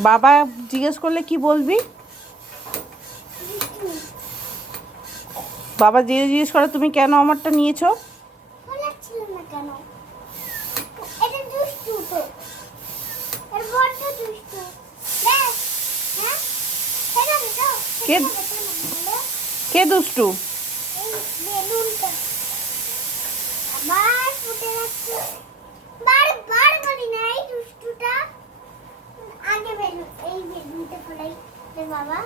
বাবা জিজ্ঞেস করলে কি বলবি? বাবা জিজ্ঞেস করে তুমি কেন আমারটা নিয়েছো? কে কে দুষ্টু? বাবা